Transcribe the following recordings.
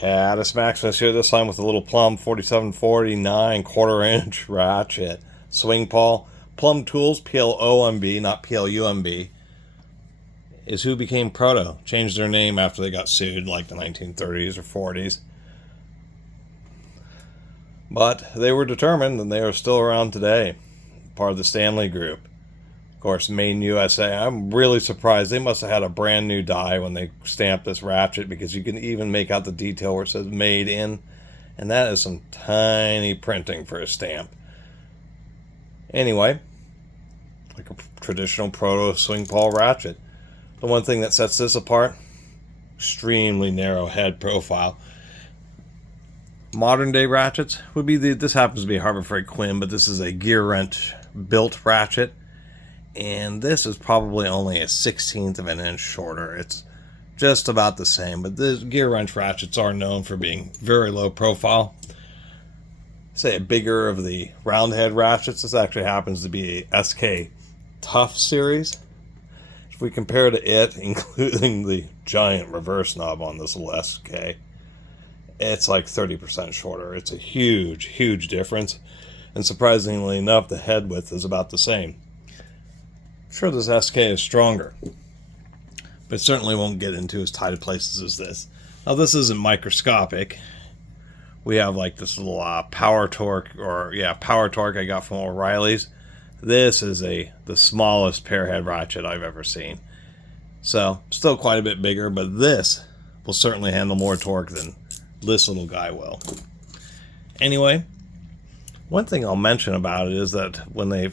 Catus Maximus here, this time with a little Plumb 4749 1/4 inch ratchet swing pawl. Plumb Tools, PLOMB, not PLUMB, is who became Proto. Changed their name after they got sued, like the 1930s or 40s. But they were determined, and they are still around today. Part of the Stanley Group. Of course, made in USA. I'm really surprised. They must have had a brand new die when they stamped this ratchet, because you can even make out the detail where it says made in. And that is some tiny printing for a stamp. Anyway, like a traditional Proto swing pawl ratchet. The one thing that sets this apart, extremely narrow head profile. Modern day ratchets would be this happens to be a Harbor Freight Quinn, but this is a gear wrench built ratchet. And this is probably only a 1/16 of an inch shorter. It's just about the same, but the gear wrench ratchets are known for being very low profile. Say a bigger of the round head ratchets. This actually happens to be a SK Tough series. If we compare to it, including the giant reverse knob on this little SK, it's like 30% shorter. It's a huge, huge difference. And surprisingly enough, the head width is about the same. I'm sure this SK is stronger, but it certainly won't get into as tight places as this. Now, this isn't microscopic. We have like this little power torque I got from O'Reilly's. This is the smallest pairhead ratchet I've ever seen. So, still quite a bit bigger, but this will certainly handle more torque than this little guy will. Anyway, one thing I'll mention about it is that when they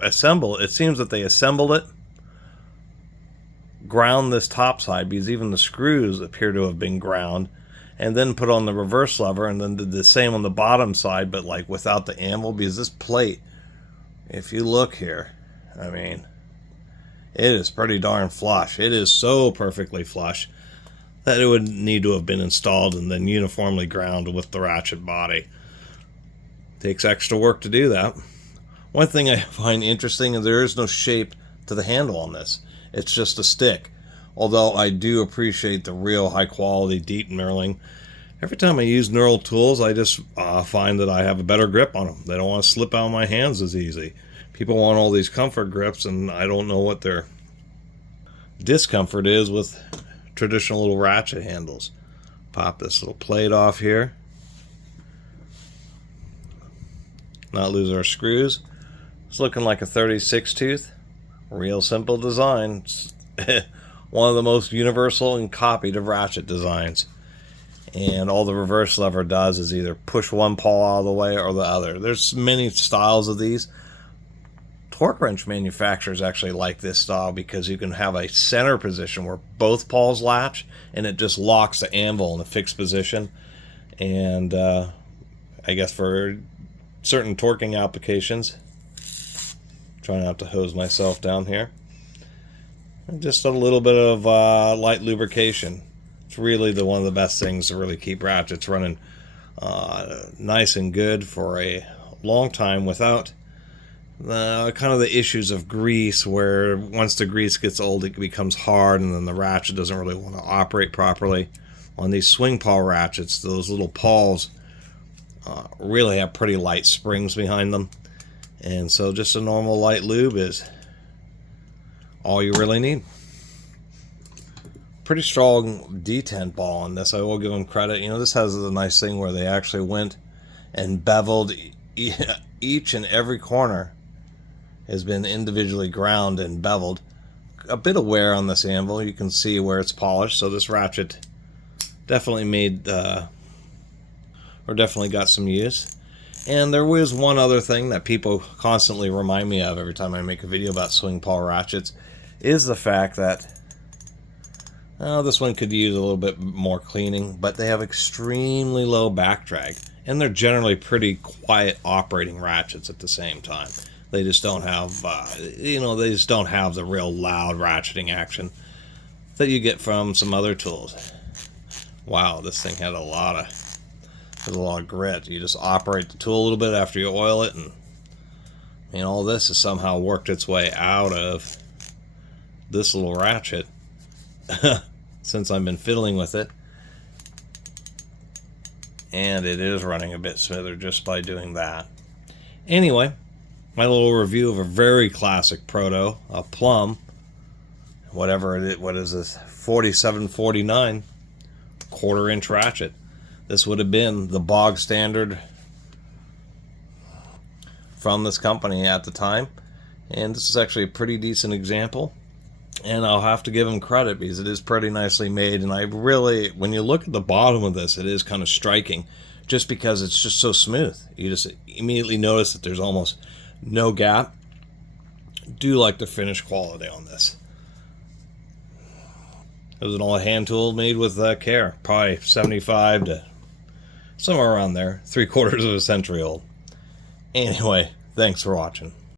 assemble, it seems that they assembled it, ground this top side, because even the screws appear to have been ground, and then put on the reverse lever, and then did the same on the bottom side, but like without the anvil, because this plate, if you look here, I mean, it is pretty darn flush. It is so perfectly flush that it would need to have been installed and then uniformly ground with the ratchet body. Takes extra work to do that. One thing I find interesting is there is no shape to the handle on this. It's just a stick. Although I do appreciate the real high quality deep knurling. Every time I use knurl tools, I just find that I have a better grip on them. They don't want to slip out of my hands as easy. People want all these comfort grips, and I don't know what their discomfort is with traditional little ratchet handles. Pop this little plate off here. Not lose our screws. It's looking like a 36 tooth. Real simple design. One of the most universal and copied of ratchet designs. And all the reverse lever does is either push one pawl out of the way or the other. There's many styles of these. Torque wrench manufacturers actually like this style because you can have a center position where both pawls latch, and it just locks the anvil in a fixed position. And I guess for certain torquing applications, try not to hose myself down here, and just a little bit of light lubrication. It's really one of the best things to really keep ratchets running nice and good for a long time without kind of the issues of grease, where once the grease gets old it becomes hard and then the ratchet doesn't really want to operate properly. On these swing pawl ratchets, those little pawls really have pretty light springs behind them, and so just a normal light lube is all you really need. Pretty strong detent ball on this. I will give them credit. You know, this has a nice thing where they actually went and beveled each and every corner has been individually ground and beveled. A bit of wear on this anvil. You can see where it's polished, so this ratchet definitely made or definitely got some use. And there was one other thing that people constantly remind me of every time I make a video about swing pawl ratchets, is the fact that this one could use a little bit more cleaning, but they have extremely low back drag, and they're generally pretty quiet operating ratchets at the same time. They just don't have, they just don't have the real loud ratcheting action that you get from some other tools. Wow, this thing had a lot of grit. You just operate the tool a little bit after you oil it, and all this has somehow worked its way out of this little ratchet since I've been fiddling with it. and it is running a bit smoother just by doing that. Anyway, my little review of a very classic Proto, a Plumb, whatever it is, what is this, 4749 1/4-inch ratchet. This would have been the bog standard from this company at the time, and this is actually a pretty decent example, and I'll have to give them credit because it is pretty nicely made. And I really, when you look at the bottom of this, it is kind of striking just because it's just so smooth. You just immediately notice that there's almost no gap. Do like the finish quality on this. It was an all hand tool made with care, probably 75 to somewhere around there, 3/4 of a century old. Anyway, thanks for watching.